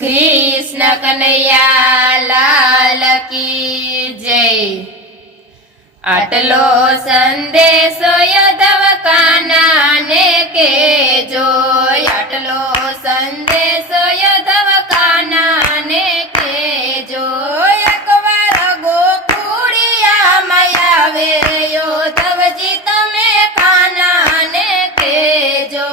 कृष्ण कन्हैया लाल की जय। आटलो संदेशो यादव कान्हा ने केजो, आटलो संदेशो यादव कान्हा ने केजो। एक वार गोकुळिया मायावे यादवजी तमे कान्हा ने केजो।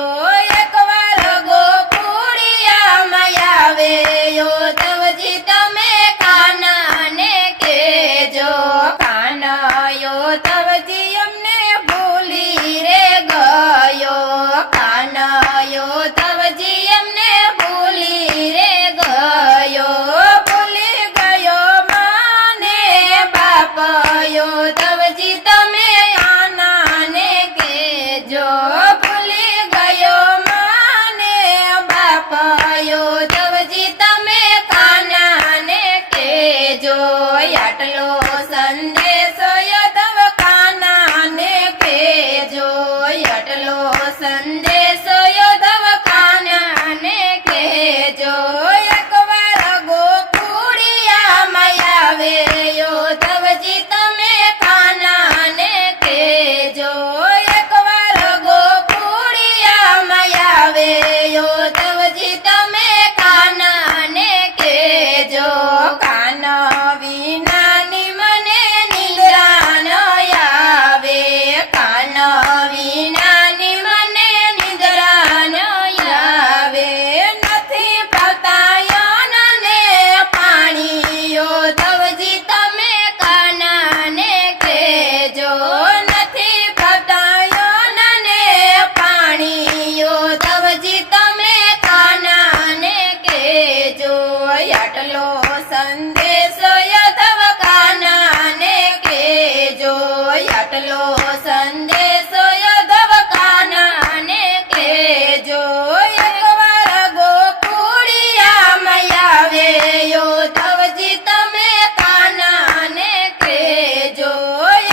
एक वार गोकुळिया मायावे यादवजी तमे कान्हा ने केजो। कान्हा यादवजी अમને ભૂલી રે ગયો, કાન્હા यादवजी અમને ભૂલી રે ગયો। ભૂલી ગયો માને બાપ यादवजी તમે કાન્હાને કહેજો। ભૂલી ગયો માને બાપ यादवजी તમે કાન્હાને કહેજો। આટલો સંદેશો યાદવ કાન્હાને કહેજો, આટલો સંદેશો યાદવ કાન્હાને કહેજો। એકવાર ગોકુળિયા માયાવે यादवजी તમે કાન્હાને કહેજો। એકવાર ગોકુળિયા માયાવે यादवજી તમે કાન્હાને કહેજો। કાન્હા વિનાની મને નિદ્રા ન આવે, કાન્હા વિનાની મને નિદ્રા ન આવે। નથી ભાવતા યનને પાણી यादवજી તમે કાન્હાને કહેજો। નથી ભાવતા યનને પાણી यादवજી તમે કાન્હાને કહેજો। આટલો સંદેશો યાદવ કાન્હાને કહેજો, આટલો સંદેશો યાદવ કાન્હાને કહેજો। એકવાર ગોકુળિયા માયાવે यादवજી તમે કાન્હાને કહેજો।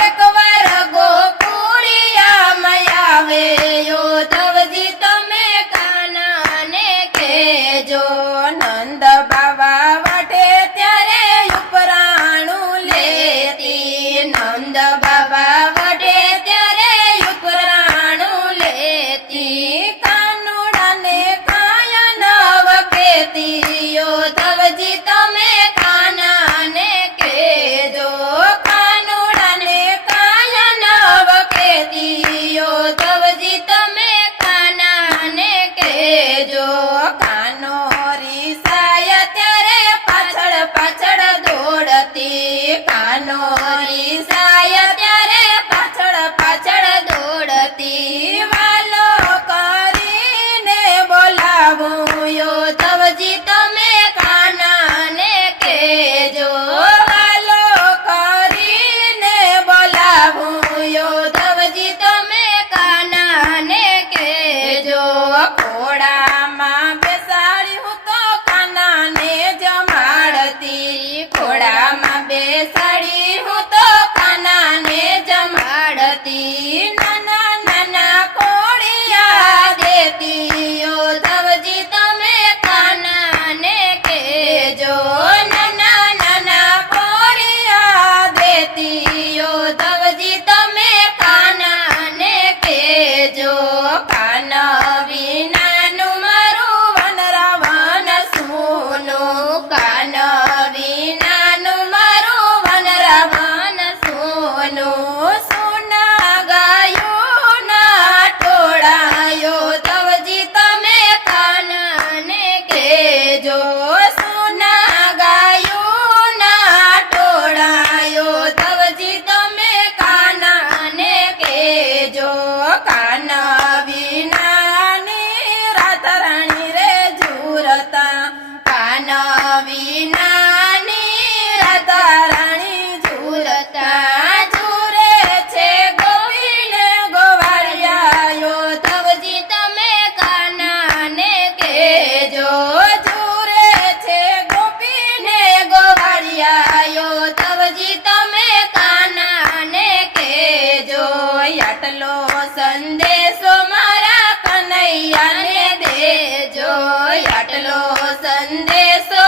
એકવાર ગોકુળિયા માયાવે यादवજી તમે કાન્હાને કહેજો। નંદ બાવા વાટે ત્યારે ઉપરાણું લેતી, નંદ બાબા વડે ત્યારે ઉપરાણું લેતી। કાનુડાને કાય નવ કહેતી यादवજી તમે કાન્હાને કહેજો। કાનુડાને કાય નવ કહેતી यादवજી તમે કાન્હાને કહેજો। કાનો રીસાય ત્યારે પાછળ પાછળ દોડતી, કાનો રીસાય ત્યારે પાછળ પાછળ દોડતી। વાલો કરીને બોલાવું यादवજી તમે કાન્હાને કહેજો। વાલો કરીને બોલાવું यादवજી તમે કાન્હાને કહેજો। ખોડામાં બેસાડી હું તો કાન્હાને જમાડતી, ખોડામાં બેસાડી હું તો કાન્હાને જમાડતી। નાના નાના કોળિયા દેતી यादवજી તમે કાન્હાને કહેજો। નાના નાના કોળિયા દેતી यादवજી તમે કાન્હાને કહેજો। કાન્હા વિનાનું મારું વનરાવન સૂનું, કાન્હા વિનાનું મારું વનરાવન સૂનું। સોના ગાયું ના ટોળા यादवજી તમે કાન્હાને કહેજો। સોના ગાયું ના ટોળા यादवજી તમે કાન્હાને કહેજો। કાન્હા વિનાની રાત રાણી રે ઝૂરતા, કાન્હા વિનાની રાત રાણી ઝૂરતા। ઝૂરે છે ગોપીને ગોવાળિયા यादवજી તમે કાન્હાને કહેજો। ઝૂરે છે ગોપીને ગોવાળિયા यादवજી તમે કાન્હાને કહેજો। આટલો સંદેશો મારા કનૈયાને દેજો, આટલો સંદેશો